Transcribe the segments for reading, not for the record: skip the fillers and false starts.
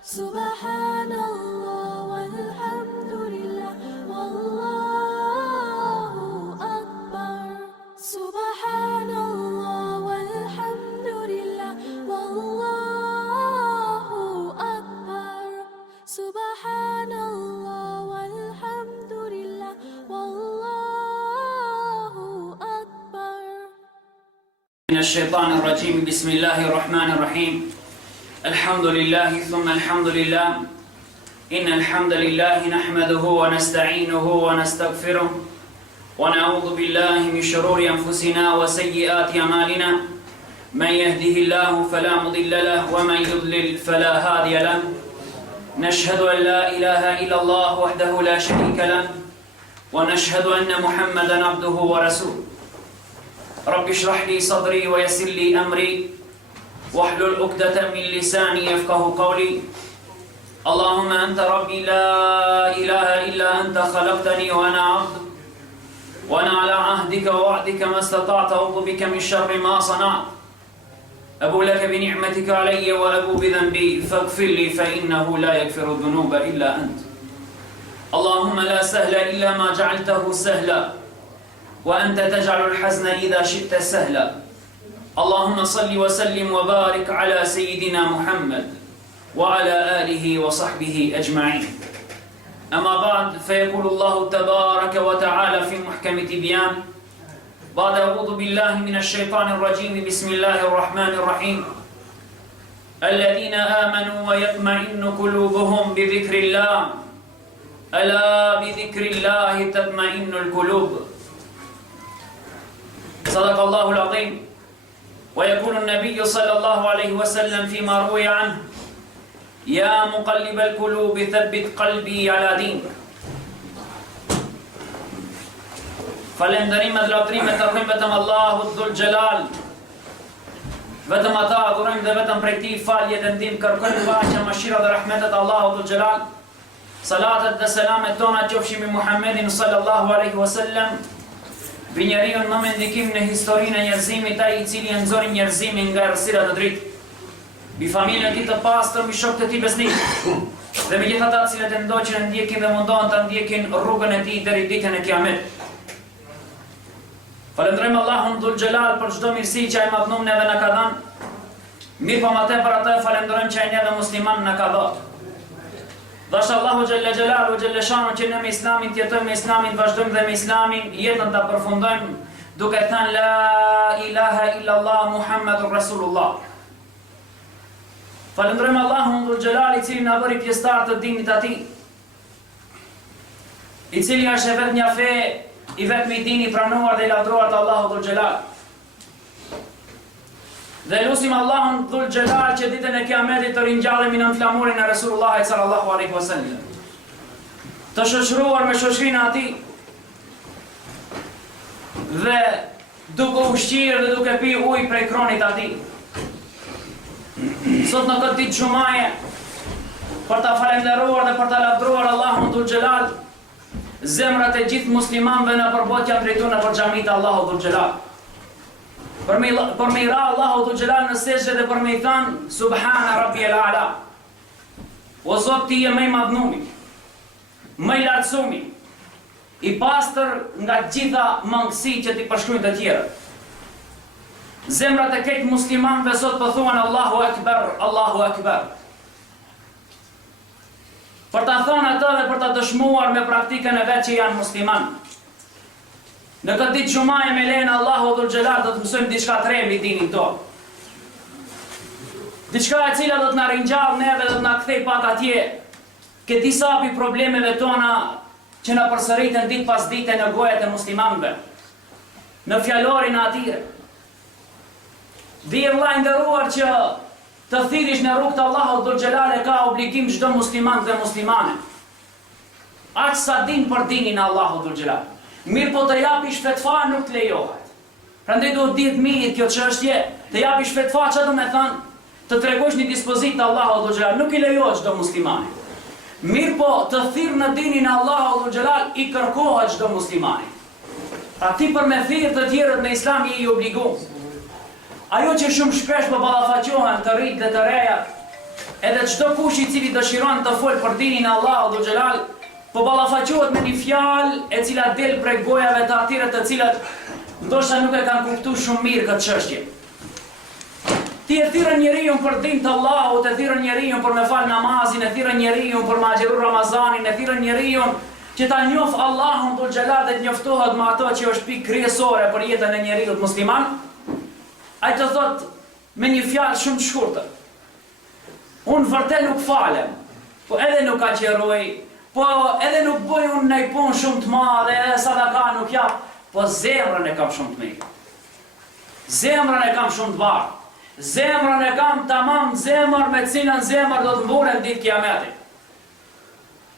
Subhanallah walhamdulillah wallahu akbar. Subhanallah walhamdulillah wallahu akbar. Subhanallah walhamdulillah wallahu akbar. من الشيطان الرجيم بسم الله الرحمن الرحيم الحمد لله ثم الحمد لله إن الحمد لله نحمده ونستعينه ونستغفره ونعوذ بالله من شرور أنفسنا وسيئات أعمالنا من يهده الله فلا مضل له ومن يضلل فلا هادي له نشهد أن لا إله إلا الله وحده لا شريك له ونشهد أن محمدا عبده ورسوله رب اشرح لي صدري ويسر لي أمري واحلل عقدة من لساني يفقه قولي اللهم أنت ربي لا إله إلا أنت خلقتني وأنا عبد وأنا على عهدك ووعدك ما استطعت أعوذ بك من شر ما صنعت أبو لك بنعمتك علي وأبو بذنبي فاغفر لي فإنه لا يغفر الذنوب إلا أنت اللهم لا سهل إلا ما جعلته سهلا وأنت تجعل الحزن إذا شئت سهلا اللهم صل وسلم وبارك على سيدنا محمد وعلى آله وصحبه أجمعين أما بعد فيقول الله تبارك وتعالى في محكم تبيان بعد أعوذ بالله من الشيطان الرجيم بسم الله الرحمن الرحيم الذين آمنوا ويطمئن قلوبهم بذكر الله ألا بذكر الله تطمئن القلوب صدق الله العظيم ويقول النبي صلى الله عليه وسلم فيما روي عنه يا مقلب القلوب ثبت قلبي على دينك Falenderimet, lavdrimet, të rrim vetëm Allahut Dhul Gjelal. Vetëm ata adhurojmë dhe vetëm prej tij falje dhe ndihmë kërkojmë paqja, mëshira dhe rahmetet Allahut Dhul Gjelal. Salatet dhe selamet tona qofshin mbi Muhammedin sallallahu alaihi wasallam, bi njeriu më me ndikim në historinë e njerëzimit, ai i cili e nxori njerëzimin nga errësira të dritë, bi familjen e tij të pastër, bi shokët e tij besnik, dhe me gjithë ata të cilët e ndoqën, e ndjekin dhe mundohen ta ndjekin rrugën e tij deri ditën e Kiametit. Falendrojmë Allahun Dhul Gjelal për çdo mirësi që ai madhnuar neve na ka dhënë. Mirë po më tepër atë falendrojmë që ai neve musliman na ka dhënë. Dashur Allahu Xhella Xhelalu Xhella Shanu që ne me Islamin jetojmë, me Islamin vazhdojmë dhe me Islamin jetën ta përfundojmë duke thënë la ilaha illallah Muhammadur Rasulullah. Falendrojmë Allahun Dhul Gjelal i cili na bëri pjesëtar të dinit të tij, i cili është vetëm një fe i vetëm i dini pranuar dhe i lavdruar të Allahu Dhul Gjelal. Dhe lusim Allahun Dhul Gjelal që ditën e Kiametit të ringjallemi në flamurin e Resulullahit sallallahu alaihi wasallam, të shoqëruar me shoqërinë e atij dhe duke ushqyer dhe duke pi ujë prej kronit të atij. Sot në këtë ditë xumaje, për ta falendëruar dhe për ta lavdruar Allahun Dhul Gjelal, zemrat e gjithë muslimanëve në përbot janë drejtuar nëpër xhamit e Allahut Dhul Gjelal. Për me i ra Allahut Dhul Gjelal në sejdë dhe për me i thënë Subhana Rabbiyal A'la. O Zot, ti je më i madhnumi, më i lartësumi, i pastër nga gjitha mangësitë që ti përshkruajnë të tjerët. Zemrat e këtë muslimanëve sot po thuan Allahu Akbar, Allahu Akbar. Për ta thënë atë dhe për ta dëshmuar me praktikën e vet që janë musliman. Në këtë ditë xumaje me lejen e Allahut Dhul Gjelal do të mësojmë diçka të re mbi dinin tonë. Diçka e cila do të na ringjall neve dhe do të na kthej pak atje ke disa pi problemeve tona që na përsëriten ditë pas dite në gojat e muslimanëve, në fjalorin e atyre. Dhe vëllai nderuar që të thirrish në rrugt të Allahut Dhul Gjelal e ka obligim çdo musliman dhe muslimane. Aq sa din për dinin e Allahut Dhul Gjelal. Mirë po të japish fetva nuk të lejohet. Prandaj duhet dihet mirë kjo çështje, të japish fetva çfarë do të thonë, të tregosh një dispozitë të Allahut Dhul Gjelal, nuk i lejohet çdo muslimani. Mirë po të thirr në dinin e Allahut Dhul Gjelal i kërkohet çdo muslimani. Pra ti për me thirr të tjerët në Islam je i obliguar. Ajo që shumë shpesh po ballafaqohen të rritë dhe të reja, Edhe çdo kush I cili dëshiron të folë për dinin e Allahut dhul xhelal, po ballafaqohet me një fjalë e cila del prej gojave të atyre të cilët ndoshta nuk e kanë kuptuar shumë mirë këtë çështje. Ti e thirrën njeriu për din të Allahut, e thirrën njeriu për me fal namazin, e thirrën njeriu për me agjëru Ramazanin, e thirrën njeriu që ta njoh Allahun dhul xhelal dhe të njoftohet me ato që është pikë kryesore për jetën e njeriu musliman. Ai të thot me një fjalë shumë të shkurtër: unë vërtet nuk falem, po edhe nuk agjeroj, po edhe nuk bëj unë ndaj punë shumë të madhe, edhe sadaka nuk jap, po zemrën e kam shumë të mirë. Zemrën e kam shumë të bardhë. Zemrën e kam tamam zemër me cilën zemër do të mburen ditë kiametit.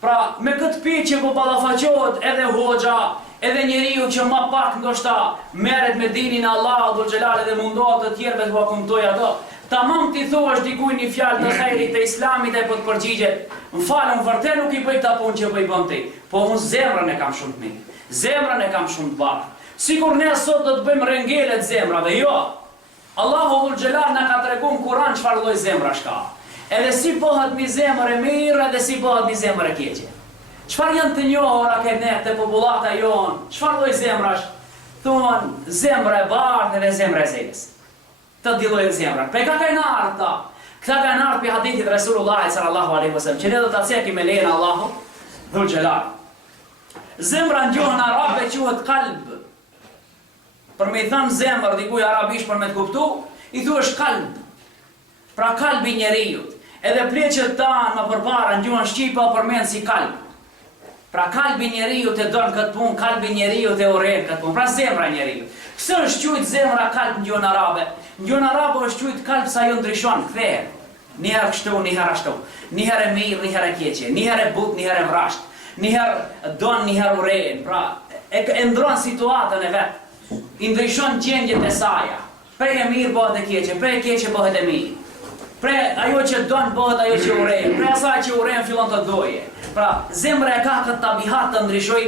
Pra, me këtë pyetje po ballafaqohet edhe hoxha, edhe njeriu që më pak ndoshta merret me dinin e Allahut dhul xhelal dhe mundohet të tjerëve të kumtojë ato. Tamam ti thuash dikujt një fjalë të hajrit të Islamit e po të përgjigjet: "M'fal, unë vërtet nuk I bëj ta punë që bëj ti, po unë zemrën e kam shumë të mirë. Zemrën e kam shumë të bardhë. Sikur ne sot do të bëjmë rengele të zemrave, jo. Allahu dhul xhelal na ka treguar në Kur'an çfarë lloj zemrash ka. Edhe si bëhet mi zemër e mirë, edhe si bëhet mi zemër e keqe. Çfarë janë të njohura ke ne te popullata jon? Çfarë lloj zemrash? Thon zemra e bardhë dhe zemra e zezës. Të dy lloje zemra. Pe ka kanë ardha. Këta kanë ardhur pe hadithit Resulullah sallallahu alaihi wasallam, që ne do ta cekim me lejen e Allahut dhul xhelal. Zemra në gjuhën arabe quhet qalb. Për me I thënë zemër dikuj arabisht për me të kuptu, I thuash kalb. Pra kalbi njeriut. Edhe pleqet tanë më përpara në gjuhën shqipa përmenë si kalb. Pra kalbi njeriut e donë këtë punë, kalbi njeriut e uren këtë punë. Pra zemra njeriut. Kësë është qujtë zemra kalb në gjuhën arabe? Në gjuhën arabe është qujtë kalb sa ju ndryshon, këthe. Njëherë kështu, njëherë ashtu. Njëherë e mirë, njëherë e keqe. Njëherë e but, njëherë e vrasht. Njëherë donë, njëherë uren. Pra e ndronë situatën e vetë. I ndryshon gjendjet e saja. Prej e mirë bëhet e keqe, prej e keqe bëhet e mirë. Prej ajo që donë bëhet ajo që uren. Prej asaj që uren fillon të doje. Pra zemra e ka këtë tabihat të ndryshoj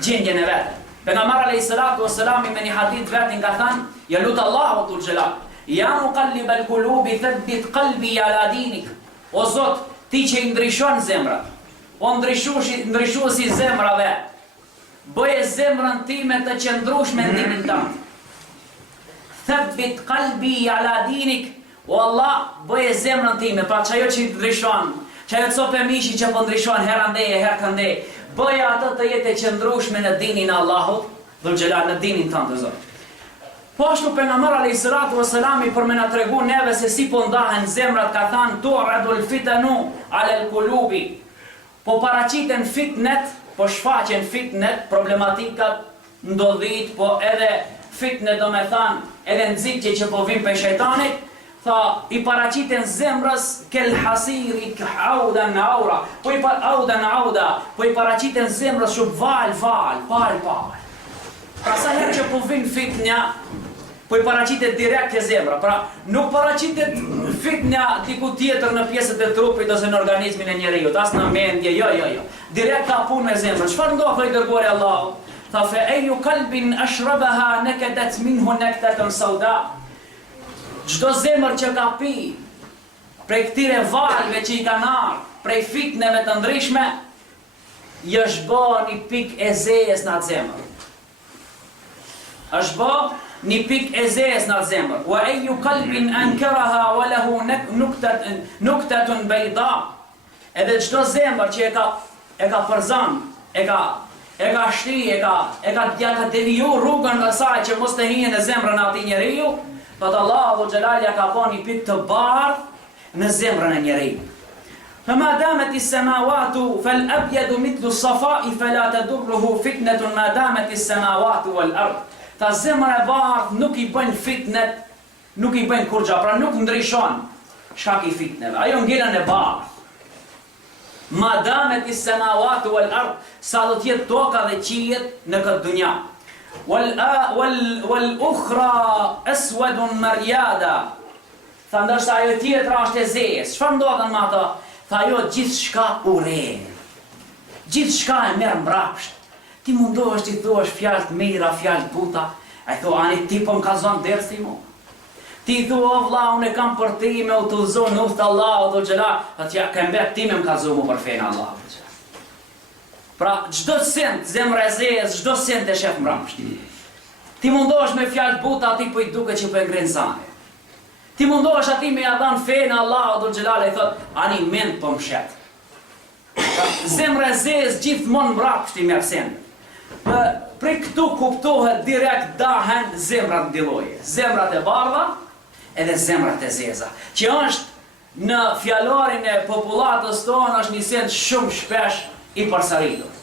gjendjen e vetë. Pejgamberi alayhi salatu wassalam me një hadith vetin ka thënë: "Ja lut Allahu dhul xhelal, ya muqallibal qulubi thabbit qalbi ala dinik." O Zot, ti që I ndryshon zemrat, o ndryshuesi zemrave, bëje zemrën time të qëndrueshme në dinin tënd. Thabbit qalbi ala dinik. O Allah, bëje zemrën time, pra çajo që I ndryshon, çajo copë mishi që po ndryshon herë ndeje, herë këndej, bëje atë të jetë e qëndrueshme në dinin e Allahut dhul xhelal, në dinin tënd, Zot. Po ashtu pejgamberi alayhi salatu wassalam për me na tregu neve se si po ndahen zemrat, ka thënë: "Tu'radul fitanu ala al-qulubi." Po paraqiten fitnet, po shfaqen fitnet, problematikat, ndodhit, po edhe fitnet do me thanë, edhe nxitje që po vim për shejtanit, tha I paraqiten zemrës kel hasiri audan aura, po I paraqiten zemrës shumë val. Pra sa herë që po vim fitnja, po I paraqitet direkt ke zemra. Pra nuk paraqitet fitnja diku tjetër në pjesët e trupit ose në organizmin e njeriut, as në mendje, jo. Direkt ka punë me zemrën. Çfarë ndodh I dërguari I Allahut? Tha fa ayu qalbin ashrabaha nakadat minhu naktatun sauda. Çdo zemër që ka pi prej këtyre valve që I kanë ardhur, prej fitneve të ndryshme, I është bë një pikë e zezë në atë zemër. Është bë një pikë e zezë në atë zemër. Wa ayu qalbin ankaraha wa lahu nuktatun bayda. Edhe çdo zemër që e ka përzan, e ka shtri, e ka deviju rrugën në saj që mos të hinë në zemrën ati njeriu, thot Allahu xhelal ja ka bën një pikë të bardhë në zemrën e njeriu. فما دامت السماوات فالأبيض مثل الصفاء فلا تضره فتنة ما دامت السماوات والأرض. Ta zemra e bardhë nuk I bën fitnet, nuk I bën kurrë, pra nuk ndryshon shkak I fitneve. Ajo ngelën e bardhë. Ma damet is-samawati wal ard, sa do të jetë toka dhe qijet në këtë dunja. Wal ukhra aswadun maryada. Tha ndoshta ajo tjetra është e zezë. Çfarë ndodhen me ato? Tha ajo gjithçka uren. Gjithçka e merr mbrapsht. Ti mundohesh ti thuash fjalë të mira, fjalë të buta. Ai thua ani ti po më ka zonë dersi mo. Ti thua o vlla, unë kam për ti me udhëzon në udhët Allahu dhul xhelal, atë ja kem bet ti me më kallëzu për fenë Allahu dhul xhelal. Pra çdo sent zemra e zezë, çdo sent e shef mbrapsht. Ti mundohesh me fjalë buta aty po I duket që po e ngren zane. Ti mundohesh aty me ja dhan fenë Allahu dhul xhelal e thot ani mend po mshet. Zemra e zezë gjithmonë mbrapsht I merr send. Prej këtu kuptohet direkt dahen zemrat dy lloje. Zemrat e bardha edhe zemrat e zeza. Që është në fjalorin e popullatës tonë është një send shumë shpesh I përsëritur.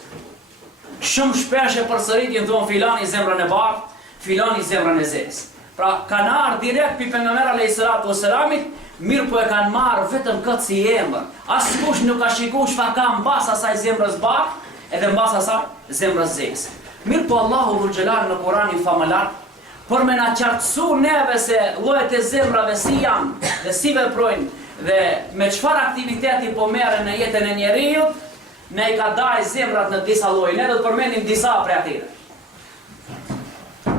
Shumë shpesh e përsëritin thonë filani zemrën e bardhë, filani zemrën e zezë. Pra kanë ardhur direkt pi pejgamberi alayhis salatu wassalamit, mirë po e kanë marrë vetëm këtë si emër. Askush nuk ka shikuar çfarë ka mbas asaj zemrës bardhë edhe mbas asaj zemrës zezë. Mirë po Allahu dhul xhelal në Kur'anin famëlar por me na qartësu neve se llojet e zemrave si janë dhe si veprojnë dhe me çfarë aktiviteti po merren në jetën e njeriu, ne I ka dalë zemrat në disa lloje. Ne do të përmendim disa prej atyre.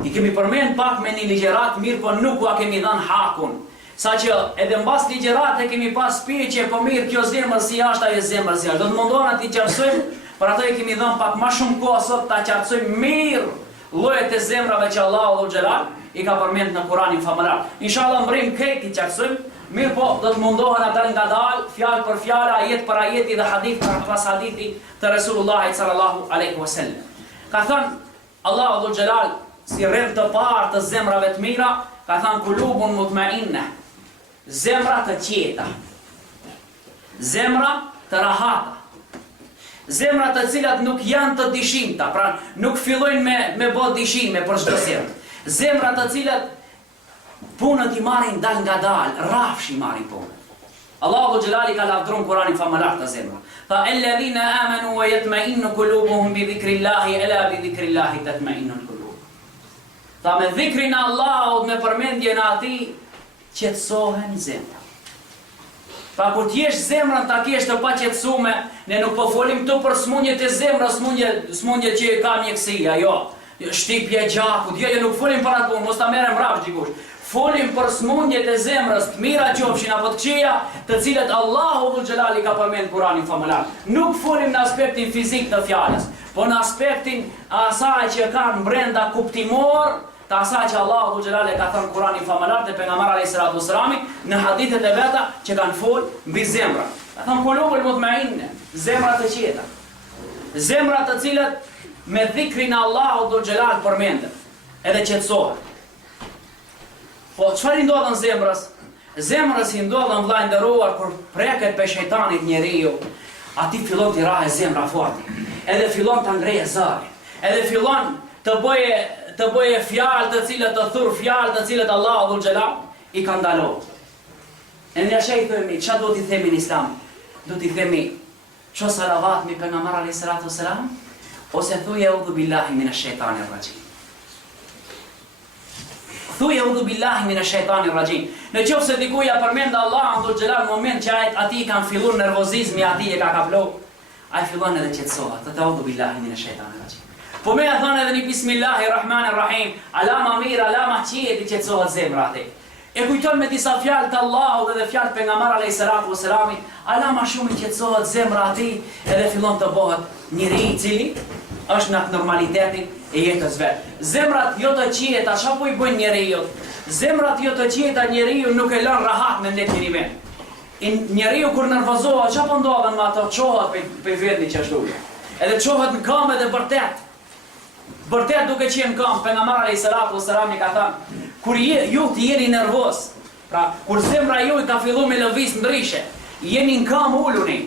I kemi përmend pak me një ligjerat mirë, po nuk ua kemi dhënë hakun. Saqë edhe mbas ligjerat e kemi pas pyetje po mirë kjo zemër si është ajo zemër si është. Do të mundohemi ti qartësojmë, por ato I kemi dhënë pak më shumë kohë sot ta qartësojmë mirë llojet e zemrave që Allahu dhul xhelal I ka përmend në Kur'anin famëlar. Inshallah mbrim këtë I qartësojmë, mirë po do të mundohen ata ngadalë, fjalë për fjalë, ajet për ajeti dhe hadith për pas hadithi të Resulullahit sallallahu alaihi wasallam. Ka thënë Allahu dhul xhelal si rreth të parë të zemrave të mira, ka thënë kulubun mutmainna, zemra të qeta, zemra të rahata, zemra të cilat nuk janë të dishimta, pra nuk fillojnë me bë dishime për çdo zemër. Zemra të cilat punët I marrin dal nga dal, rafsh I marrin punët. Allahu xhelali ka lavdruar Kur'anin famëlar të zemra. Tha alladhina amanu wa yatma'innu qulubuhum bi dhikrillahi ala bi dhikrillahi tatma'innu al-qulub. Tha me dhikrin e Allahut, me përmendjen e Atij, qetësohen zemra. Pa kur t'jesh zemrën ta kesh të paqetësume, ne nuk po folim këtu për smundjet e zemrës, smundjet që ka mjekësia, jo. Shtypje gjakut, jo nuk folim për atë punë, mos ta merrem rrafsh dikush. Folim për smundjet e zemrës, të mira qofshin apo të këqija, të cilat Allahu dhul xhelali ka përmend Kur'anin famëlar. Nuk folim në aspektin fizik të fjalës, po në aspektin asaj që kanë brenda kuptimor, të asaj që Allahu dhul xhelali ka thënë Kur'anin famëlar te pejgamberi alayhis salatu wassalam në hadithet e veta që kanë fol mbi zemra. Ka thënë qulubul mutmainna, zemra të qeta. Zemra të cilat me dhikrin e Allahut dhul xhelal përmenden, edhe qetësohen. Po çfarë I ndodhen zemrës? Zemrës I ndodhen vllai nderuar kur preket pe shejtanit njeriu, aty fillon t'i rahë zemra fort. Edhe fillon ta ngrejë zërin. Edhe fillon të bëje fjalë të cilat të thurr fjalë të cilat Allahu dhul xhelal I ka ndaluar. E ne shej themi, çfarë do t'i themi në Islam? Do t'i themi ço salavat mi pejgamber alayhis salatu wassalam ose thuaj a'udhu billahi minash shaitanir rajim. Thuaj a'udhu billahi minash shaitanir rajim. Në qoftë se dikuja përmend Allahun dhul xhelal në moment që ati kanë filluar nervozizmi, ati e ka kaplu, ai fillon edhe qetësohet. A'udhu billahi minash shaitanir rajim. Po me e thonë edhe një bismillahirrahmanirrahim, alama mirë, alama qeti qetësohet zemra ati. E kujton me disa fjalë të Allahut dhe fjalë pejgamberit alayhis salatu wassalam, alama shumë I qetësohet zemra ati edhe fillon të bëhet njeri I cili është në normalitetin e jetës vet. Zemrat jo të qeta, çfarë po I bën njeriu? Zemrat jo të qeta njeriu nuk e lën rahat me ndetin I vet. Njeriu kur nervozohet, çfarë po ndodhen me ato çohet pe vendi që ashtu. Edhe çohet në këmbë dhe vërtet. Vërtet duke qenë në këmbë, pejgamberi alayhis salatu wassalam I ka thënë, kur ju të jeni nervoz, pra kur zemra juaj ka filluar me lëviz ndryshe, jeni në këmbë uluni.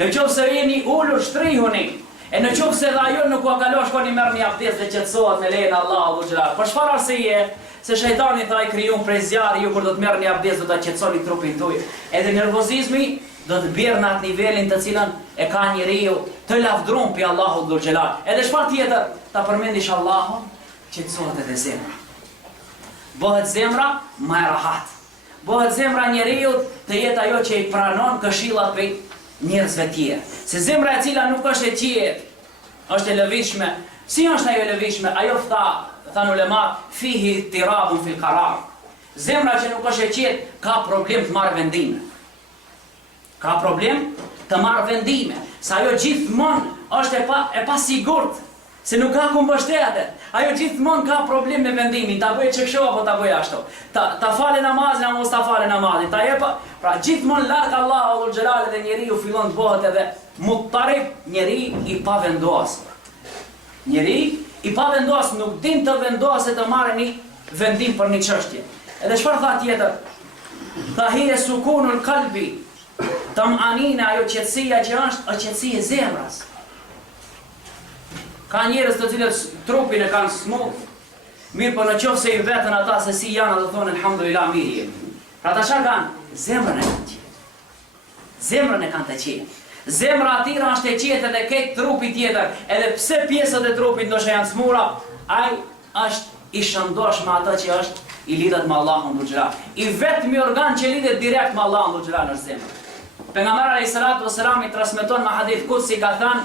Në qoftë se jeni ulur shtrihuni. E në qoftë se dhe ajo nuk ua kalo shkoni merr një abdes dhe qetësohet me lejen e Allahut dhul xhelal. Për çfarë arsye? Se shejtani tha I krijuar prej zjarri, ju kur do të merrni një abdes do ta qetësoni trupin tuaj. Edhe nervozizmi do të bjerë në atë nivelin të cilën e ka njeriu të lavdruar pi Allahut dhul xhelal. Edhe çfarë tjetër ta përmendish Allahun, qetësohet edhe zemra. Bëhet zemra më e rahat. Bëhet zemra njeriu të jetë ajo që I pranon këshillat prej njerëzve tjerë. Se zemra e cila nuk është e qetë, është e lëvizshme. Si është ajo e lëvizshme? Ajo thanë ulemat, fihi tirabun fil qarar. Zemra që nuk është e qetë ka problem të marrë vendime. Ka problem të marrë vendime. Sa ajo gjithmonë është e pa sigurt, se nuk ka ku mbështetet. Ajo gjithmonë ka problem me vendimin, ta bëj çka apo ta bëj ashtu. Ta falë namazin apo mos ta falë namazin. Ta jep, pra gjithmonë larg Allahu Dhul Xhelal dhe njeriu fillon të bëhet edhe muttarib, njeri i pavendosur. Njeri i pavendosur nuk din të vendoset të marrë një vendim për një çështje. Edhe çfarë tha tjetër? Tha hiya sukunul qalbi. Tam'anina, ajo qetësia që është qetësia e zemrës. Ka njerëz të cilët trupin e kanë smut, mirë po në qoftë se i vetën ata se si janë dhe thonë alhamdulillah mirë jemi. Pra ata çfarë kanë? Zemrën e kanë qetë. Zemrën e kanë të qetë. Zemra atyra është e qetë edhe këtë trupi tjetër, edhe pse pjesët e trupit ndoshta janë smura, ai është i shëndosh me atë që është i lidhet me Allahun Dhul Xhelal. I vetmi organ që lidhet direkt me Allahun Dhul Xhelal është zemra. Pejgamberi alayhis salatu wassalam i transmeton në hadith kutsi ka thënë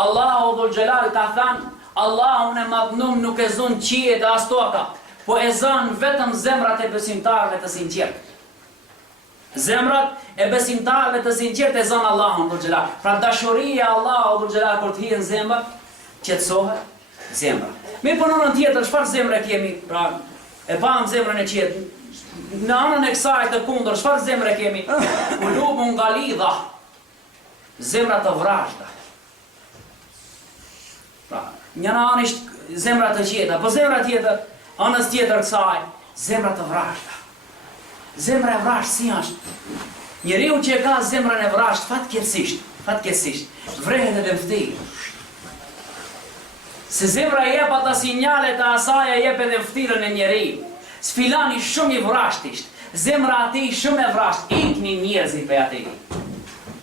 Allahu Dhul Xhelal ka thënë Allahun e madhnum nuk e zon qiejt as toka, po e zon vetëm zemrat e besimtarëve të sinqertë. Zemrat e besimtarëve të sinqertë e zon Allahun Dhul Xhelal. Pra dashuria e Allahut Dhul Xhelal kur të hien zemra, qetësohet zemra. Me po në anën tjetër, çfarë zemre kemi? Pra e pam zemrën e qetë. Në anën e kësaj të kundër, çfarë zemre kemi? Qulubun ghalidha. Zemra të vrashta. Pra, njëra anë është zemra të qeta, po zemra tjetër, anës tjetër kësaj, zemra të vrashta. Zemra e vrashtë si është? Njeriu që ka zemrën e vrashtë, fatkeqësisht, vrehet edhe vërtet. Se zemra jep ata sinjale të asaj e jep edhe vërtetën e njeriu. Sfilani shumë i vrashtisht, zemra ati shumë e vrashtë, ikni njerëzit për ati.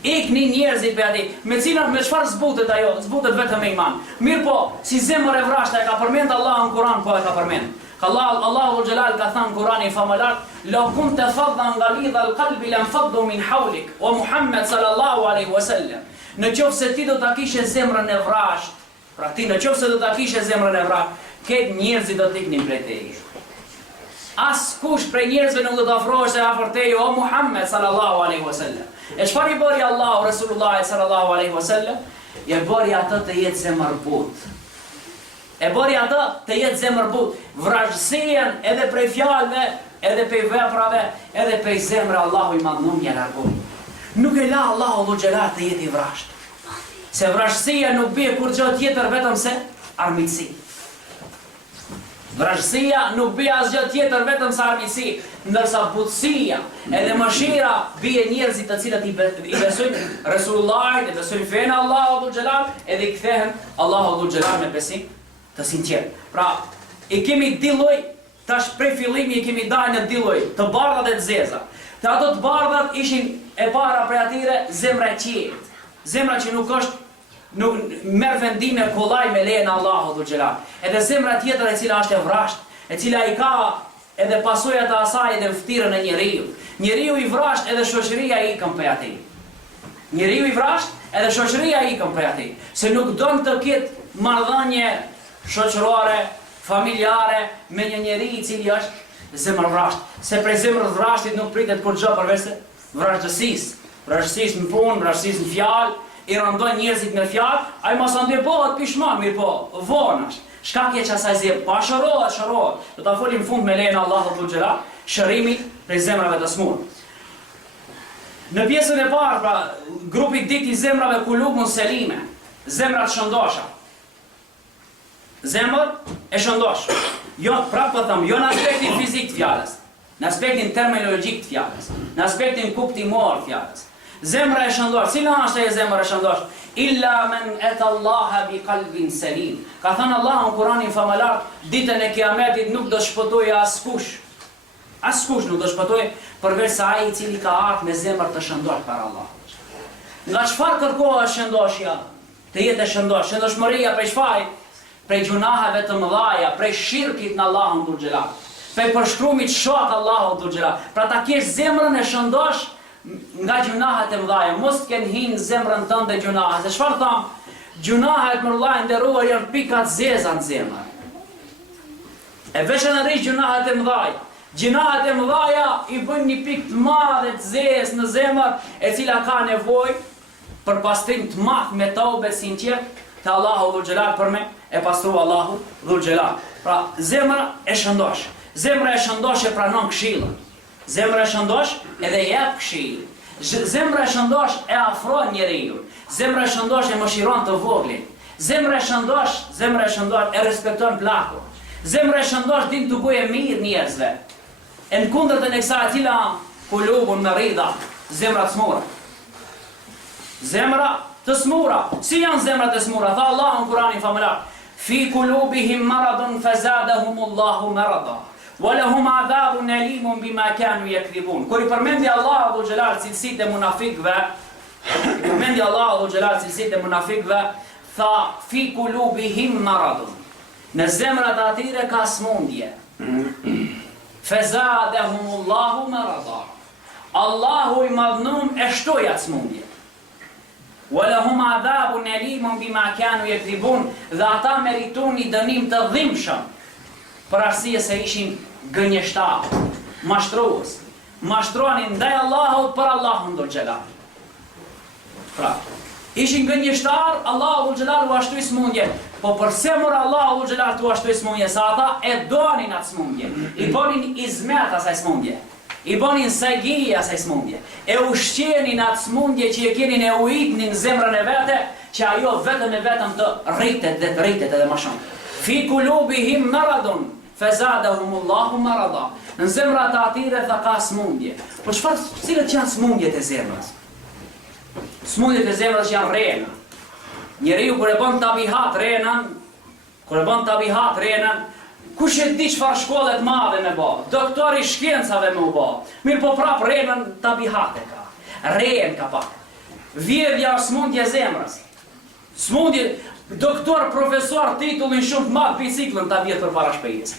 Ikni njerëzit për ati, me çfarë zbutet ajo, zbutet vetëm me iman. Mirë po, si zemër e vrashta e ka përmend Allahu në Kur'an, po e ka përmend. Allahu Xhelal ka thënë në Kur'anin famëlar, "Law kunta faddan ghalidhal qalbi lanfaddu min hawlik", o Muhammed sallallahu alaihi wasallam. Në qoftë se ti do ta kishe zemrën e vrashtë, pra ti në qoftë se do ta kishe zemrën e vrashtë, këtë njerëzit do të iknin prej teje. As kush prej njerëzve nuk do të afrohesh se afër teje, o Muhammed sallallahu alaihi wasallam. E çfarë i bëri Allahu Resulullah sallallahu alaihi wasallam? Ja bëri atë të jetë zemërbut. E bëri atë të jetë zemërbut. Vrasësien edhe prej fjalëve, edhe prej veprave, edhe prej zemrës Allahu i madhnum ja largoi. Nuk e la Allahu Dhul Xhelal të jetë i vrashtë. Se vrasësia nuk bie kur gjë tjetër vetëm se armiqësi. Vrasësia nuk bie asgjë tjetër vetëm se armiqësi, ndërsa butësia edhe mëshira bie njerëzit të cilët i besojnë Resulullahit, i besojnë fenë Allahu Dhul Xhelal, edhe i kthehen Allahu Dhul Xhelal me besim të sinqert. Pra, i kemi di lloj, tash prej fillimi i kemi dalë në di lloj, të bardha dhe të zeza. Të ato të bardhat ishin e para prej atyre zemra e qetë. Zemra që nuk merr vendime kollaj me lejen e Allahut Dhul Xhelal. Edhe zemra tjetër e cila është e vrashtë, e cila i ka edhe pasojat e asaj edhe vërtetën e njeriu. Njeriu i vrashtë edhe shoqëria i ikën prej atij. Njeriu i vrashtë edhe shoqëria i ikën prej atij. Se nuk don të ketë marrëdhënie shoqërore, familjare me një njeri i cili është zemër vrashtë. Se prej zemrës vrashtit nuk pritet kur gjë përveç se vrashtësisë. Vrashtësisë në punë, vrashtësisë në fjalë, i rëndon njerëzit në fjalë, ai mos ande bëhet pishman, mirë po, vonash. Shka keq asaj zemre, pa shërohet. Do ta folim fund me lejen e Allahut Dhul Xhelal, shërimi prej zemrave të smur. Në pjesën e parë, pra, grupi ditë i zemrave kulubun selime, zemrat shëndosha. Zemër e shëndosh. Jo, prapë po them, jo në aspektin fizik të fjalës, në aspektin terminologjik të fjalës, në aspektin kuptimor të fjalës. Zemra e shëndosh, cila është e zemra e shëndosh? Illa men etallaha bi qalbin salim. Ka thënë Allahu në Kur'anin famëlar, ditën e Kiametit nuk do shpëtojë askush. Askush nuk do shpëtojë përveç se ai i cili ka ardhur me zemër të shëndosh para Allahut. Nga çfarë kërkohet shëndoshja? Të jetë e shëndosh, shëndoshmëria prej çfarë? Prej gjunaheve të mëdha, prej shirkit në Allahun Dhul Xhelal, prej përshkrumit shok Allahut Dhul Xhelal. Pra ta kesh zemrën e shëndosh nga gjunahet e mëdha, mos të kenë hinë zemrën tënde gjunahe. Se çfarë tham? Gjunahet më vëllai nderuar janë pika të zeza në zemër. E veçanërisht gjunahet e mëdha, Gjinahet e mëdhaja i bëjnë një pikë të madhe të zezë në zemër, e cila ka nevojë për pastrim të madh me tobe sinqert te Allahu dhul xhelal për me e pastru Allahu dhul xhelal. Pra zemra e shëndosh. Zemra e shëndosh e pranon këshillën. Zemra e shëndosh edhe jep këshillë. Zemra e shëndosh e afron njeriu. Zemra e shëndosh e mëshiron të voglin. Zemra e shëndosh e respekton plakun. Zemra e shëndosh din të bëjë mirë njerëzve. E në kundërtën e kësaj e cila kulubun marida, zemra të smura. Zemra të smura. Si janë zemrat e smura? Tha Allahu në Kur'anin famullar: Fi kulubihim maradun fazadahumullahu marada. Wa lahum adhabun alimun bima kanu yakdhibun. Kur i përmendi Allahu dhul xhelal cilësitë e munafikëve, tha fi kulubihim maradun. Në zemrat atyre ka smundje. Fazadahumullahu marada. Allahu i madhnum e shtoi atë smundje. Walahum adhabun alimun bima kanu yakdhibun. Dhe ata meritun një dënim të dhimbshëm për arsye se ishin gënjeshtar, mashtrues. Mashtronin ndaj Allahut për Allahun dhul xhelal. Pra, ishin gënjeshtar, Allahu dhul xhelal u ashtoi smundje. Po përse mor Allahu dhul xhelal u ashtoi smundje? Sa ata e donin atë smundje. I bonin izmet asaj smundje. I bonin sajgi asaj smundje. E ushqenin atë smundje që e keni e uitnin zemrën e vete, që ajo vetëm e vetëm të rritet dhe të rritet edhe më shumë. Fi kulubihim maradun fazadahumullahu marada. Në zemrat e atyre tha ka smundje. Po cilët janë smundjet e zemrës? Smundjet e zemrës janë rena. Njeriu kur e bën tabihat renën, kush e di çfarë shkolle të madhe me bë? Doktor i shkencave me u bë. Mirë po prap renën tabihat e ka. Ren ka pak. Vjedhja është smundje e zemrës. Smundje, doktor, profesor, titullin shumë të madh biciklën ta vjet përpara shtëpisë.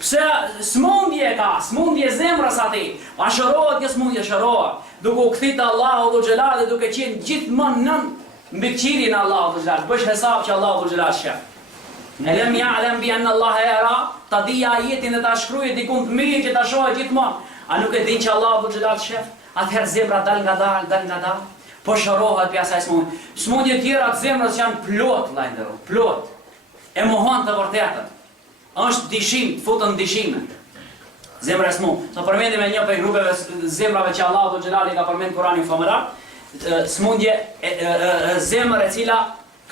Pse smundje ka, smundje e zemrës atij. A shërohet kjo smundje, shërohet. Duke u kthit Allahu dhul xhelal dhe duke qenë gjithmonë nën mbikëqirin Allahu dhul xhelal. Bësh hesab që Allahu dhul xhelal shef. Elem ya'lam bi anna Allah yara, ta di ajetin dhe ta shkruaj dikun të mirë që ta shohë gjithmonë. A nuk e din që Allahu dhul xhelal shef? Atëherë zemra dal nga dal. Po shërohet për asaj smundje. Smundje tjera të zemrës janë plot, vllajndëro, plot. E mohon të vërtetën. Është dishim, të futën dishime. Zemra e smundë. Të përmendim e një për grupeve zemrave që Allahu dhul xhelal i ka përmend Kur'anin famullar, smundje zemër e cila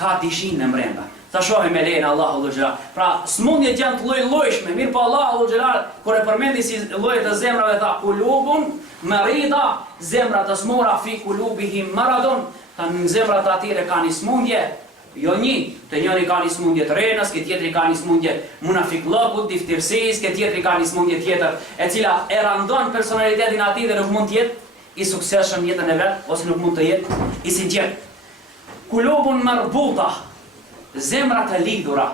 ka dishim në brenda. Ta shohim me lejen Allahu dhul xhelal. Pra, smundjet janë të lloj-llojshme, mirë po Allahu dhul xhelal kur e përmendi si llojet e zemrave tha kulubun marida, zemrat e smura fi kulubihim maradun, në zemrat e atyre ka një smundje, jo një, të njëri ka një smundje të renës, ke tjetri ka një smundje munafiklëkut, diftirësisë, ke tjetri ka një smundje tjetër, e cila e randon personalitetin atij dhe nuk mund të jetë i suksesshëm jetën e vet, ose nuk mund të jetë i sinqert. Kulubun marbuta, zemrat e lidhura,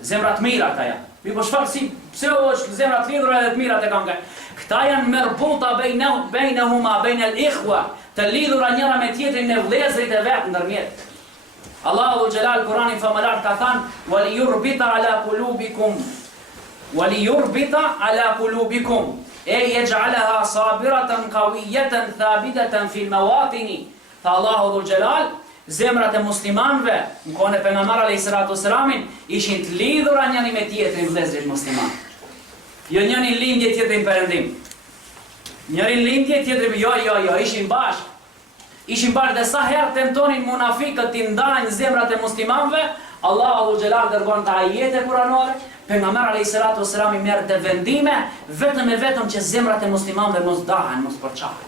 zemrat mira këta janë. Mi po çfarë pse është zemrat e lidhura edhe të mira të kanë? Këta janë marbuta bainahuma bain al-ikhwa, të lidhura njëra me tjetrin në vëllezërit e vet ndërmjet. Allahu dhul xhelal Kur'anin famullar ka thënë waliyurbita ala qulubikum e yaj'alaha sabiratan qawiyatan thabitatan fi al-mawatini. Tha Allahu dhul xhelal, zemrat e muslimanëve në kohën e pejgamberit alayhis salatu wassalamin ishin të lidhura njëri me tjetrin vëllezërit musliman. Jo njëri lindje tjetrin perëndim. Njëri lindje tjetrin jo, ishin bashkë. Ishin bashkë dhe sa herë tentonin munafikët t'i ndajnë zemrat e muslimanëve, Allahu dhul xhelal dërgon të ajete kuranore, pejgamberi alayhis salatu wassalam merr të vendime vetëm që zemrat e muslimanëve mos ndahen, mos përçahen.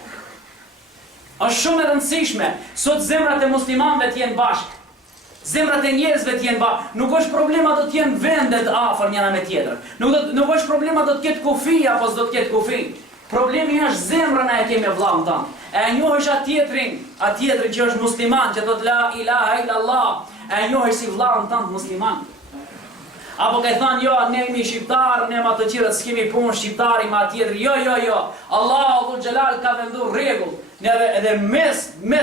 Është shumë e rëndësishme sot zemrat e muslimanëve të jenë bashkë. Zemrat e njerëzve të jenë bashkë. Nuk është problema do të jenë vendet afër njëra me tjetrën. Nuk është problema do të ketë kufi apo s'do të ketë kufi. Problemi është zemrën e kemi vllahun tonë. E njohësh atjetrin që është musliman, që thot la ilaha illallah, e njohësh si vllahun tonë musliman. Apo ke thënë jo, ne jemi shqiptar, ne ma të qirët s'kemi punë shqiptari ma tjetëri. Jo. Allahu dhul xhelal ka vendur rregull. Edhe mes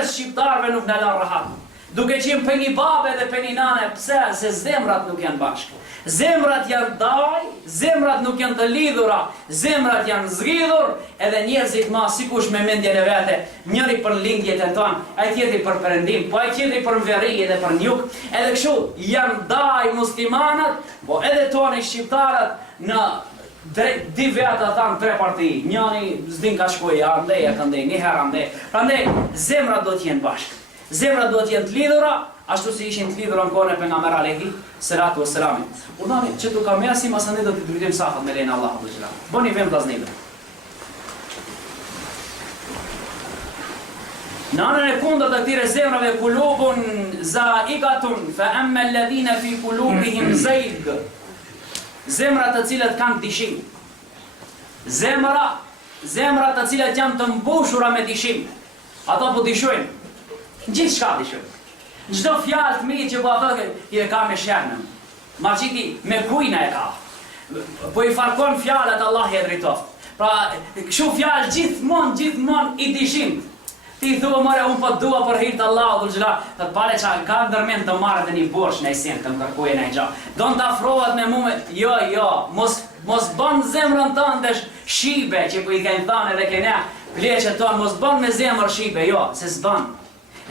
shqiptarëve nuk na lën rahat. duke qenë për një babe dhe për një nane. Pse? Se zemrat nuk janë bashkë. Zemrat janë daj, zemrat nuk janë të lidhura, zemrat janë zgjidhur, edhe njerëzit ma sikush me mendjen e vete, njëri për lindjet e tonë, ai tjetri për perëndim, po ai tjetri për veri edhe për njuk, edhe kështu janë daj muslimanat, po edhe tonë shqiptarët në di veta thanë 3 parti, njëri zdin ka shkoj, andej, një herë andej. Prandaj zemrat do t'jenë bashkë. Zemrat do t'jenë të lidhura, ashtu si ishin të lidhura në kohën e pejgamberit alayhi salatu wassalam. Urdhani që tu ka mesi masane do të drejtojmë safat me lenin Allahu xhallahu. Boni vem vllaznive. Në anën e kundërt të këtyre zemrave kulubun zaiqatun fa amma alladhina fi qulubihim zayg. Zemrat të cilat kanë dishim. Zemrat të cilat janë të mbushura me dishim. Ata po dishojnë. Gjithë shka dishojnë. Çdo fjalë të mirë që po ato i e ka me shernën. Marçiti me kujna e ka. Po i farkon fjalët Allah i drejtoft. Pra, kështu fjalë gjithmonë i dishim. Ti thua more unë po dua për hir të Allahut xhela, të pare çka ka ndërmend të marrë një borxh në sen të kërkojë në gjë. Don të afrohet me mua, jo, mos bën zemrën tënde shibe që po i kanë thënë edhe kena pleqet tonë, mos bën me zemër shibe, jo, se s'bën.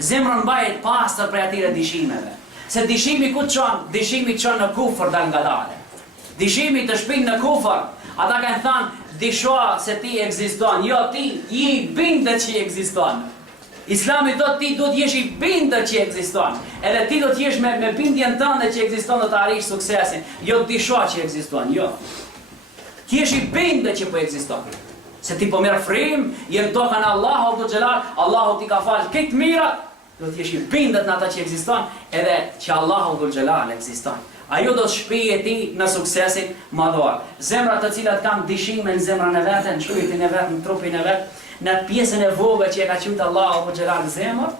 Zemrën mbahet pastër prej atyre dishimeve. Se dishimi ku çon? Dishimi çon në kufër dal ngadale. Dishimi të shpinë në kufër. Ata kanë thënë disho se ti ekziston, jo ti i bindet që ekziston. Islami do ti do të jesh i bindur që ekziston. Edhe ti do të jesh me bindjen tënde që ekziston do të arrish suksesin. Jo disho që ekziston, jo. Ti jesh i bindur që po ekziston. Se ti po merr frym, jeni tokën e Allahut dhe xhelal, Allahu ti ka fal këtë mirat, do të jesh i bindur në ata që ekziston, edhe që Allahu dhe xhelal ekziston. Ajo do të shpije ti në suksesin madhor. Zemrat të cilat kanë dishime në zemrën e vete, në shpirtin e vet, në trupin e vet, në pjesën e vogël që e ka qujtë Allahu dhe xhelal zemër,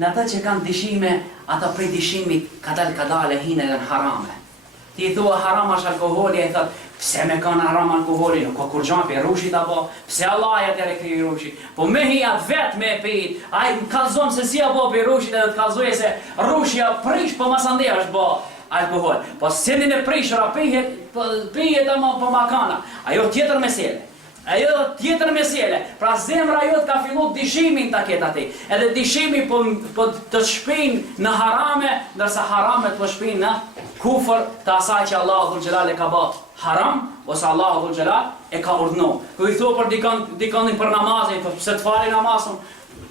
në ata që kanë dishime, ata prej dishimit kadal hinë edhe në harame. Ti thua haram është alkoholi, ai thot pse me kanë haram alkoholi, nuk ka kur gjapi rushit apo pse Allah ja t'ia krij rushit. Po me hijat vet me pit, ai më kallzon se si apo pe rushit edhe të kallzoj se rushja prish, po mas ande është bo alkohol. Po sendin e prishura pihet ama po makana. Ajo tjetër mesele. Ajo tjetër mesele. Pra zemra jote ka filluar dishimin ta ketë aty. Edhe dishimi po të shpinë në harame, ndërsa haramet po shpinë në kufër të asaj që Allahu dhul xhelal e ka bë haram, ose Allahu dhul xhelal e ka urdhëruar. Ku i thua për dikonin për namazin, po pse të fali namazin?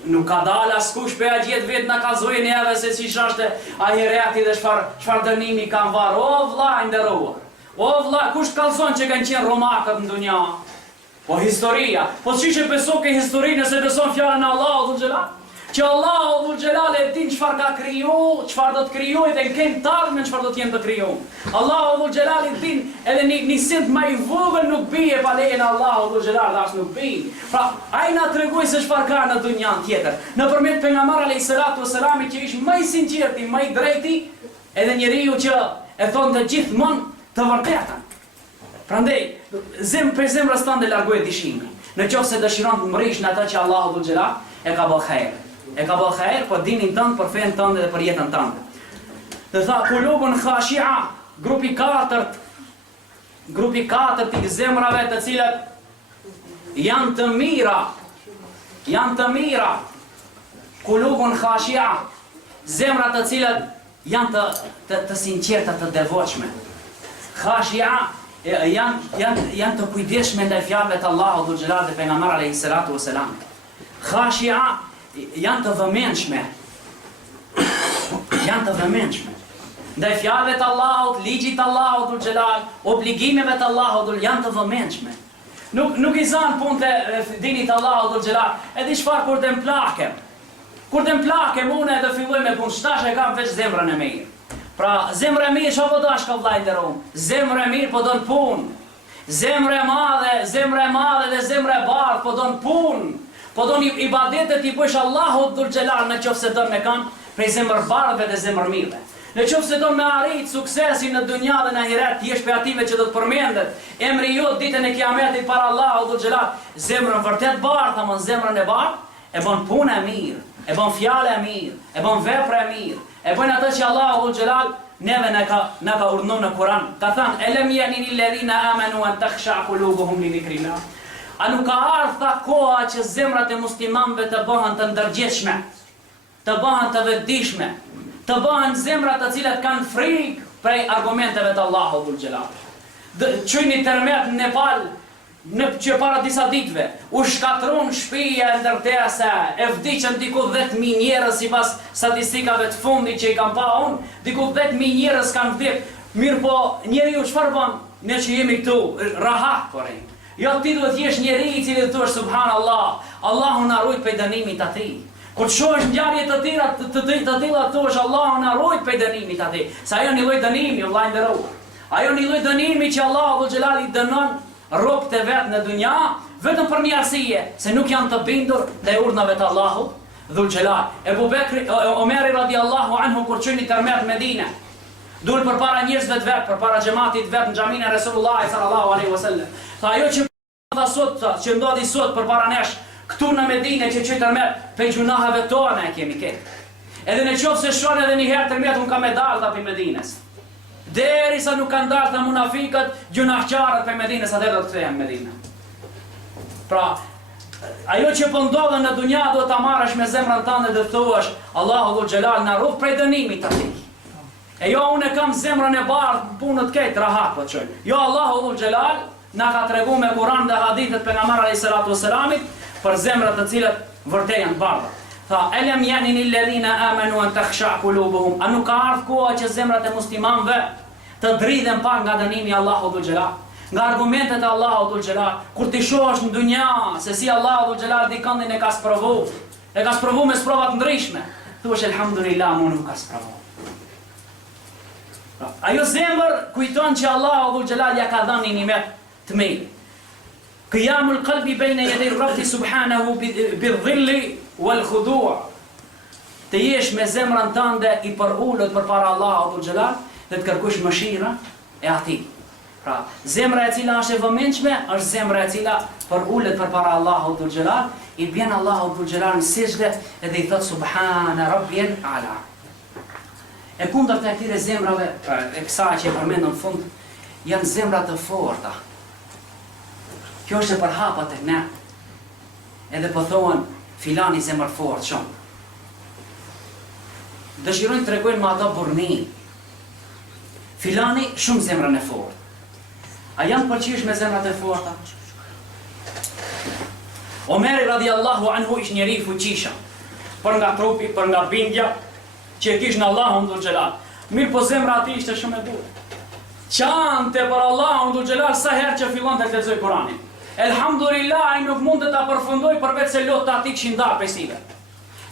Nuk ka dalë askush për a gjithë vetë në kazojnë neve se si shashte ahireti dhe shfar dënimi kanë varë. O vla i nderuar, o vla, kush të kalzon që kanë qenë romakët në dunja? Po historia, po që që beso ke historinë nëse beson fjallën e Allahu dhul xhelal? Që Allahu dhul xhelal e din çfarë ka kriju, çfarë do të krijojë dhe kënë tarme çfarë do të jenë të kriju. Allahu dhul xhelal e din edhe një sint më i vogël nuk bie pa lejen e Allahu dhul xhelal, as nuk bie. Pra ai na tregoi se çfarë ka në dunjan tjetër. Nëpërmjet pejgamberit alayhis salatu wassalam që ishte më i sinqerti, më i drejti, edhe njeriu që e thonte gjithmonë të vërtetën. Prandaj për zemrës tënde largoje dishimin. Në qoftë se dëshiron të mrish në atë që Allahu dhul xhelal e ka bërë hajër. E ka bërë hajër për dinin tënd, për fen tënde dhe për jetën tënde. Dhe tha kulubun khashi'a, grupi 4 i zemrave të cilat janë të mira. Kulubun khashi'a, zemrat të cilat janë të sinqerta, të devotshme. Khashi'a janë të kujdesshme ndaj fjalëve të Allahut dhul xhelal dhe pejgamberit alayhis salatu wassalam. Khashi'a janë të vëmendshme. Ndaj fjalëve të Allahut, ligjit të Allahut dhul xhelal, obligimeve të Allahut janë të vëmendshme. Nuk i zan punët e dinit të Allahut dhul xhelal, edhe çfarë kur të mplakem. Kur të mplakem unë edhe filloj me punë, shtash e kam veç zemrën e mirë. Pra zemra e mirë çfarë do të ka vllai nderuar? Zemra e mirë po don punë. Zemra e madhe dhe zemra e bardhë po don punë. Po do një ibadetet i bësh Allahut dhul xhelal në qoftë se do me kanë prej zemër bardhëve dhe zemër mirëve. Në qoftë se do me arrit suksesin në dunja dhe në ahiret, ti jesh për ative që do të përmendet emri jot ditën e kiametit para Allahut dhul xhelal, zemrën vërtet bardhë, ama zemrën e bardhë e bën punë e mirë. e bën fjalë e mirë, e bën vepra e mirë, e bën atë që Allahu xhelal neve na ka urdhëruar në Kur'an. Ka thënë elem yanin alladhina amanu an takhsha qulubuhum li dhikrillah. A nuk ka ardha koha që zemrat e muslimanëve të bëhen të ndërgjegjshme, të bëhen të vetëdijshme, të bëhen zemra të cilat kanë frikë prej argumenteve të Allahut dhul xhelal. Çujni tërmet në Nepal që para disa ditëve u shkatron shtëpia e ndërtesa, e vdiqën diku 10.000 njerëz sipas statistikave të fundit që i kam pa unë, diku 10.000 njerëz kanë vdekur. Mirë po, njeriu çfarë bën? Ne që jemi këtu, rahat po rejmë. Jo ti duhet jesh njeri i cili të thuash subhanallah, Allahu na ruaj prej dënimit të Tij. Kur të shohësh ngjarje të tilla të tilla thuash Allahu na ruaj prej dënimit të Tij. Sa ajo një lloj dënimi, vëllai nderuar. Ajo një lloj dënimi që Allahu xhelali dënon robët e vet në dunja vetëm për një arsye, se nuk janë të bindur te urdhnave të Allahut dhul xhelal. Ebu Bekri, Omeri radiallahu anhu kur çuni tërmet Medinë, dul përpara njerëzve të vet, përpara xhamatit të vet në xhamin e Resulullahit sallallahu alaihi wasallam. Tha ajo që që ndodhi sot përpara nesh këtu në Medinë që çoj tërmet pe gjunaheve tona e kemi këtë. Edhe në qoftë se shon edhe një herë tërmet unë kam medal ta pe Medinës. Derisa nuk kanë dalë të munafikët, gjunahqarët për Medinës, atë do të kthehen në Medinë. Pra, ajo që po ndodhen në dunja do ta marrësh me zemrën tënde dhe të thuash, Allahu dhul xhelal na ruaj prej dënimit të Tij. E jo unë kam zemrën e bardhë, punët këtë rahat po çoj. Jo Allahu dhul xhelal na ka treguar me Kur'an dhe hadithet pejgamberit alayhis salatu wassalamit për zemrat të cilat vërtet janë të bardha. Tha, elem janin alladhina amanu an takhsha qulubuhum. A nuk ka ardhur koha që zemrat e muslimanëve të dridhen pak nga dënimi i Allahut dhul xhelal, nga argumentet e Allahut dhul xhelal. Kur ti shohësh në dunja se si Allahu dhul xhelal dikandin e ka sprovu me sprova të ndryshme, thuash elhamdulillah, unë nuk ka sprovu. Ajo zemër kujton që Allahu dhul xhelal ja ka dhënë një nimet të mirë. Qiyamul qalbi bayna yaday Rabbi subhanahu bidhilli wal khudu'. Të jesh me zemrën tënde i përulët përpara Allahut dhul xhelal dhe të kërkosh mëshira e Atij. Pra, zemra e cila është e vëmendshme është zemra e cila përulët përpara Allahut dhul xhelal, i bjen Allahut dhul xhelal në sejdë edhe i thot subhana rabbiyal a'la. E kundërta e këtyre zemrave, e kësaj që e përmendëm në fund, janë zemra të forta. Kjo është e përhapa tek ne. Edhe po thonë filani zemër fort shumë. Dëshirojnë të tregojnë me ato burni. Filani shumë zemrën e fortë. A janë përqysh me zemrat e forta? Omeri radiallahu anhu ish njeri fuqishëm, për nga trupi, për nga bindja, që e kish në Allahun dhul xhelal. Mirë po zemra ati ishte shumë e bukur. Qante për Allahun dhul xhelal sa herë që fillon të lexoj Kur'anin. Elhamdulillah, ai nuk mund të ta përfundoj përveç se lot të ati që nda pesive.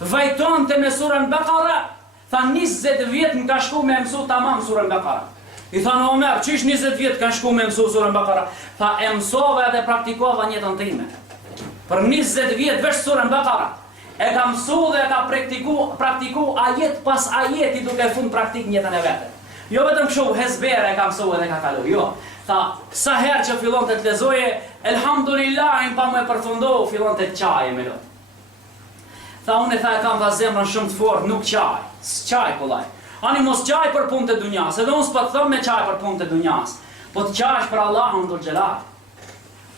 Vajtonte me surën Bekara, tha 20 vjet më ka shku me mësu tamam surën Bekara. I tha në Omer, qish 20 vjet ka shku me mësu surën Bekara? Tha e mësova dhe praktikova në jetën time. Për 20 vjet veç surën Bekara. E ka mësu dhe e ka praktiku ajet pas ajeti duke fund praktik në jetën e vete. Jo vetëm kështu hezbere e ka mësu edhe ka kalu, jo. Tha, sa herë që fillon të të lezoje, elhamdulillah, pa më e përfundohu, fillon të qaje me lot. Tha, unë e tha e kam dha zemrën shumë të fort, nuk qaj, s'qaj kollaj. Ani mos qaj për punë të dunjas, edhe unë s'pa të thëm me qaj për punë të dunjas, po të qaj për Allahun dhul xhelal.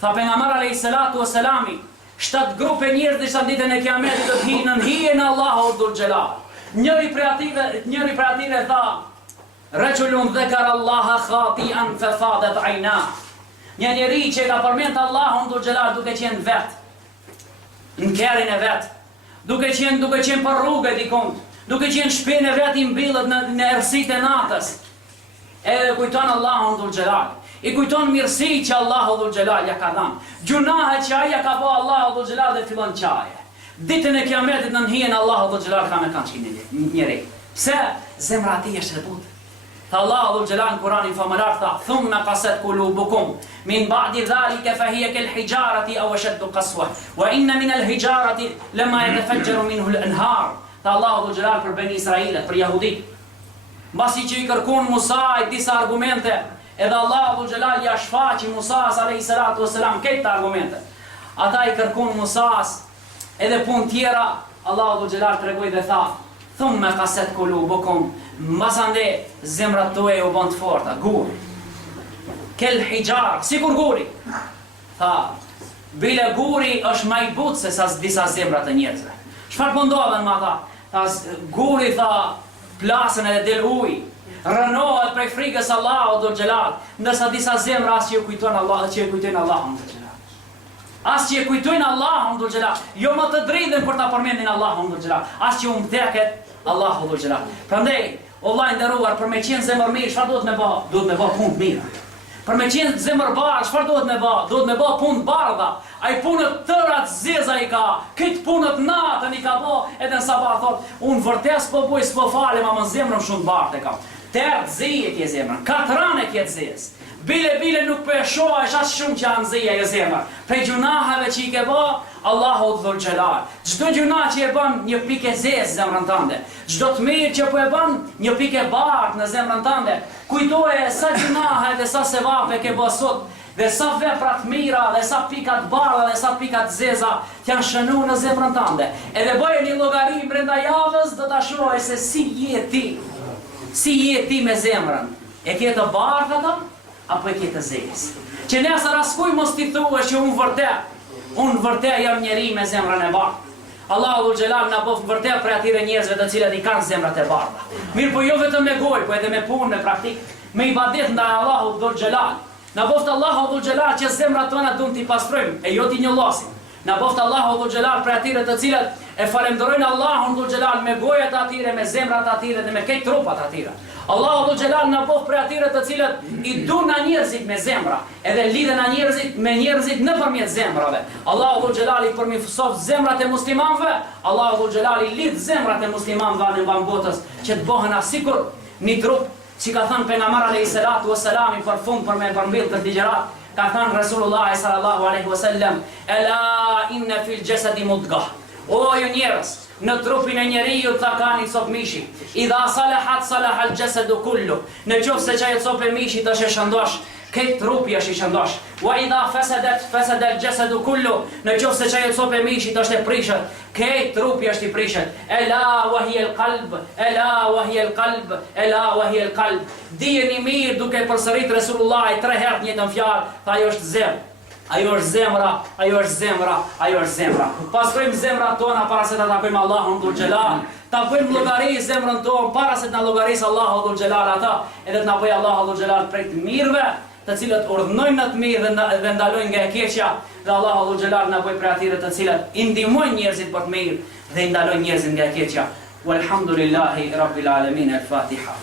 Tha pejgamberi alayhis salatu wassalami, 7 grupe njerëz disa ditën e kiametit do të hinë në hijen e Allahut dhul xhelal. Njëri prej atyre tha, rajulun dhakara Allaha khati'an fa fadat ayna. Një njeri që ka përmend Allahun dhul xhelal duke qenë vet, në kerrin e vet, duke qenë për rrugë dikon, duke qenë shpinën e vet i mbillet në errësitë e natës. Edhe kujton Allahun dhul xhelal. I kujton mirësi që Allahu dhul xhelal ja ka dhënë. Gjunahe që ai ja ka bë Allahu dhul xhelal dhe fillon qaje. Ditën e kiametit në hijen Allahu dhul xhelal ka me kanë çkinë njëri. Pse zemra e tij është e butë. Tha Allahu dhul xhelal në Kur'anin famalar tha, thumma qasat qulubukum min ba'di dhalika fa hiya kal hijarati aw ashaddu qaswa wa inna min al hijarati lama yatafajjaru minhu al anhar. Tha Allahu dhul xhelal për Beni Israilit, për jehudit. Mbasi që i kërkon Musa disa argumente, edhe Allahu dhul xhelal ja shfaqi Musa alayhi salatu wassalam këto argumente. Ata i kërkon Musa edhe punë tjera Allahu dhul xhelal tregoi dhe tha: "Thumma qasat qulubukum", masande zemrat tuaja u bën të forta, gur. Kel hijar, sikur guri. Tha, bile guri është më i butë se sa disa zemra të njerëzve. Çfarë po ndodhen me ata? Tha, guri tha, plasën edhe del ujë. Rënohet prej frikës Allahut dhul xhelal, ndërsa disa zemra as që e kujtojnë Allahun dhul xhelal. As që e kujtojnë Allahun dhul xhelal, jo më të dridhen për ta përmendin Allahun dhul xhelal, as që u mdeket Allahu dhul xhelal. Prandaj, o vllai nderuar, për me qenë zemër mirë, çfarë duhet me bë? Duhet me bë punë mirë. Për me qenë zemër bardhë, çfarë duhet me bë? Duhet me bë punë bardha. Ai punët tëra të zeza i ka, këtë punët natën i ka bë, edhe në sabah thot, unë vërtet s'po buj, s'po falem, ama zemrën shumë bardhë e kam. Terë zije kje zemrën, katrane kje të zezë. Bile nuk për e shoha, është asë shumë që anë zija e zemrën. Prej gjunahave që i ke bë, Allahu dhul xhelal. Çdo gjunah që e bën një pikë zezë zemrën tënde. Çdo të mirë që po e bën një pikë bardhë në zemrën tënde. Kujtoje sa gjunahe dhe sa sevape ke bë sot, dhe sa vepra të mira, dhe sa pika të bardha, dhe sa pika të zeza që janë shënuar në zemrën tënde. Edhe bëje një llogari brenda javës, do ta shohë se si je ti. Si je ti me zemrën? E ke të bardhë ato apo e ke të zezë? Që nesër askuj mos t'i thuash që unë vërtet jam njeri me zemrën e bardhë. Allahu dhul xhelal na bof vërtet për atyre njerëzve të cilët i kanë zemrat e bardha. Mirë, po jo vetëm me gojë, po edhe me punë, me praktik, me ibadet ndaj Allahu dhul xhelal. Na boft Allahu dhul xhelal që zemrat tona duhet t'i pastrojmë e jo t'i njollosim. Na boft Allahu dhul xhelal për atyre të cilët e falenderojnë Allahun dhul xhelal me gojat atyre, me zemrat atyre dhe me këtë trupat atyre. Allahu dhul xhelal na bof për atyre të cilët i duan njerëzit me zemra, edhe lidhen njerëzit me njerëzit nëpërmjet zemrave. Allahu dhul xhelal i përmirëson zemrat e muslimanëve, Allahu dhul xhelal i lidh zemrat e muslimanëve në botës që të bëhen asikur një trup, si ka thënë pejgamberi alayhis salatu wassalam për fund për me përmbyll këtë ligjërat, ka thënë Resulullah sallallahu alaihi wasallam: "Ela inna fil jasadi mudghah." O ju njerëz, në trupin e njeriu ta ka një copë mishi. Idha salahat salahal jasadu kullu. Në qoftë se çaj copë mishit është e shëndosh, këtë trupi është i shëndosh. Wa idha fasadat fasada al jasadu kullu. Në qoftë se çaj copë mishit është e prishur, këtë trupi është i prishur. Ela wa hiya al qalb, ela wa hiya al qalb, ela wa hiya al qalb. Dijeni mirë duke përsërit Resulullah 3 herë njëjtën fjalë, tha ajo është zemër. Ajo është zemra, ajo është zemra, ajo është zemra. Pastrojmë zemrat tona para se ta takojmë Allahun dhul xhelal. Ta bëjmë llogari zemrën tonë para se të na llogarisë Allahu dhul xhelal ata, edhe të na bëjë Allahu dhul xhelal prej të mirëve, të cilët urdhnojnë në të mirë dhe ndalojnë nga e keqja, dhe Allahu dhul xhelal na bëjë prej atyre të cilët i ndihmojnë njerëzit për të mirë dhe i ndalojnë njerëzit nga e keqja. Walhamdulillahi rabbil alamin. Al-Fatiha.